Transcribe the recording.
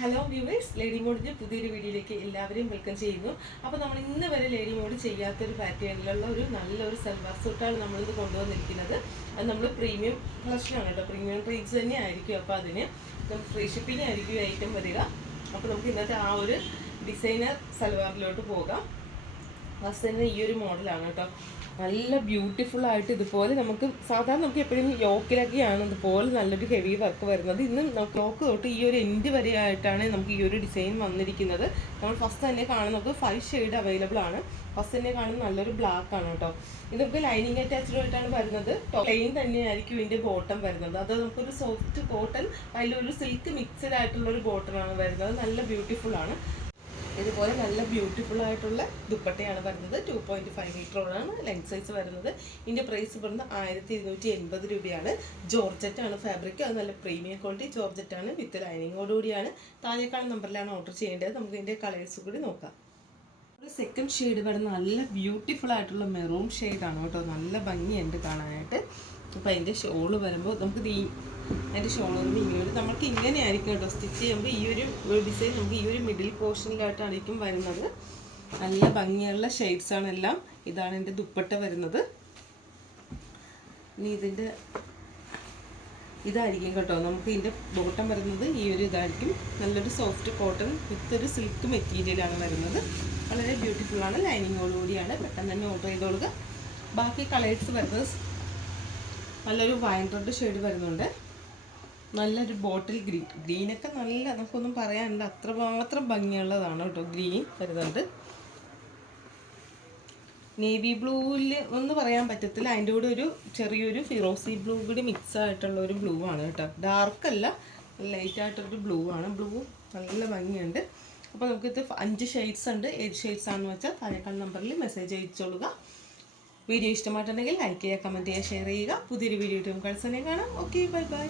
Hello viewers lady മോഡിന്റെ പുതിയൊരു വീഡിയോയിലേക്ക് എല്ലാവരെയും വെൽക്കം ചെയ്യുന്നു. അപ്പോൾ നമ്മൾ ഇന്ന് വരെ ലേഡി മോഡ് ചെയ്യാത്തൊരു പാറ്റേണിലുള്ള ഒരു നല്ലൊരു സൽവാർ സൂട്ടാണ് നമ്മളിത് കൊണ്ടുവന്നിരിക്കുന്നത്. അത് നമ്മൾ പ്രീമിയം കളക്ഷനാണ് കേട്ടോ. പ്രീമിയം റേഞ്ച് തന്നെ ആയിരിക്കും. അപ്പോൾ അതിന് നമുക്ക് ഫ്രീ ഷിപ്പിംഗ് ആയിരിക്കും ഐറ്റം വരിക. അപ്പോൾ നമുക്ക് ഇന്നത്തെ ആ ഒരു ഡിസൈനർ സൽവാറിലോട്ട് പോകാം. ഫസ്റ്റ് തന്നെ ഈ ഒരു മോഡലാണ് കേട്ടോ. നല്ല ബ്യൂട്ടിഫുൾ ആയിട്ട് ഇതുപോലെ നമുക്ക് സാധാരണ നമുക്ക് എപ്പോഴും യോക്കിലൊക്കെയാണ് ഇതുപോലെ നല്ലൊരു ഹെവി വർക്ക് വരുന്നത്. ഇന്ന് നമുക്ക് യോക്ക് തൊട്ട് ഈ ഒരു എൻഡ് വരെ ആയിട്ടാണ് നമുക്ക് ഈ ഒരു ഡിസൈൻ വന്നിരിക്കുന്നത്. നമ്മൾ ഫസ്റ്റ് തന്നെ കാണുന്നത് ഫൈവ് ഷെയ്ഡ് അവൈലബിൾ ആണ്. ഫസ്റ്റ് തന്നെ കാണുന്ന നല്ലൊരു ബ്ലാക്ക് ആണ് കേട്ടോ. ഇത് നമുക്ക് ലൈനിങ് അറ്റാച്ച്ഡ് ആയിട്ടാണ് വരുന്നത്. പ്ലെയിൻ തന്നെയായിരിക്കും ഇതിന്റെ ബോട്ടം വരുന്നത്. അത് നമുക്കൊരു സോഫ്റ്റ് കോട്ടൺ അതിലൊരു സിൽക്ക് മിക്സഡ് ആയിട്ടുള്ള ഒരു ബോട്ടമാണ് വരുന്നത്. നല്ല ബ്യൂട്ടിഫുൾ ആണ്. ഇതുപോലെ നല്ല ബ്യൂട്ടിഫുൾ ആയിട്ടുള്ള ദുപ്പട്ടയാണ് വരുന്നത്. ടു പോയിന്റ് ഫൈവ് മീറ്ററോളാണ് ലെങ്ത് സൈസ് വരുന്നത്. ഇതിന്റെ പ്രൈസ് വരുന്നത് ആയിരത്തി ഇരുന്നൂറ്റി എൺപത് രൂപയാണ്. ജോർജറ്റ് ആണ് ഫാബ്രിക് അത് നല്ല പ്രീമിയം ക്വാളിറ്റി ജോർജറ്റ് ആണ്. വിത്ത് ലൈനിങ്ങോടുകൂടിയാണ് താഴേക്കാൾ നമ്പറിലാണ് ഓർഡർ ചെയ്യേണ്ടത്. നമുക്ക് ഇതിന്റെ കളേഴ്സ് കൂടി നോക്കാം. ഒരു സെക്കൻഡ് ഷെയ്ഡ് വരുന്ന നല്ല ബ്യൂട്ടിഫുൾ ആയിട്ടുള്ള മെറൂൺ ഷെയ്ഡാണ് കേട്ടോ. നല്ല ഭംഗിയുണ്ട് കാണാനായിട്ട്. അപ്പോൾ അതിന്റെ ഷോൾ വരുമ്പോൾ നമുക്ക് അതിന്റെ വരുമ്പോൾ ഇങ്ങനെ നമുക്ക് ഇങ്ങനെ ആയിരിക്കും കേട്ടോ സ്റ്റിച്ച് ചെയ്യുമ്പോൾ ഈ ഒരു ഡിസൈൻ നമുക്ക് ഈ ഒരു മിഡിൽ പോർഷനിലായിട്ടായിരിക്കും വരുന്നത്. നല്ല ഭംഗിയുള്ള ആണ് എല്ലാം. ഇതാണ് എന്റെ ദുപ്പട്ട വരുന്നത്. ഇനി ഇതിന്റെ ഇതായിരിക്കും കേട്ടോ. നമുക്ക് ഇതിന്റെ ബോട്ടം വരുന്നത് ഈ ഒരു ഇതായിരിക്കും. നല്ലൊരു സോഫ്റ്റ് കോട്ടൺ വിത്ത് ഒരു സിൽക്ക് മെറ്റീരിയലാണ് വരുന്നത്. വളരെ ബ്യൂട്ടിഫുള്ളാണ് ലൈനിങ്ങോടുകൂടിയാണ് പെട്ടെന്ന് തന്നെ ഓർഡർ ചെയ്തോളുക. ബാക്കി കളേഴ്സ് വരുന്നത്. നല്ലൊരു വൈൻ റെഡ് ഷെയ്ഡ് വരുന്നുണ്ട്. നല്ലൊരു ബോട്ടിൽ ഗ്രീൻ ഗ്രീനൊക്കെ നല്ല നമുക്കൊന്നും പറയാനില്ല. അത്ര മാത്രം ഭംഗിയുള്ളതാണ് കേട്ടോ ഗ്രീൻ വരുന്നുണ്ട് നേവി ബ്ലൂവിൽ ഒന്ന് പറയാൻ പറ്റത്തില്ല. അതിന്റെ കൂടെ ഒരു ചെറിയൊരു ഫിറോസി ബ്ലൂ കൂടി മിക്സ് ആയിട്ടുള്ള ഒരു ബ്ലൂ ആണ് കേട്ടോ. ഡാർക്ക് അല്ല ലൈറ്റ് ആയിട്ടൊരു ബ്ലൂ ആണ്. ബ്ലൂ നല്ല ഭംഗിയുണ്ട്. അപ്പോൾ നമുക്കിത് അഞ്ച് ഷെയ്ഡ്സ് ഉണ്ട്. ഏത് ഷെയ്ഡ്സ് ആണെന്ന് വെച്ചാൽ താഴേക്കാൾ നമ്പറിൽ മെസ്സേജ് അയച്ചോളുക വീഡിയോ ഇഷ്ടമായിട്ടുണ്ടെങ്കിൽ ലൈക്ക് ചെയ്യുക കമന്റ് ചെയ്യുക ഷെയർ ചെയ്യുക. പുതിയൊരു വീഡിയോ കളിച്ചനെ കാണാം. Okay bye bye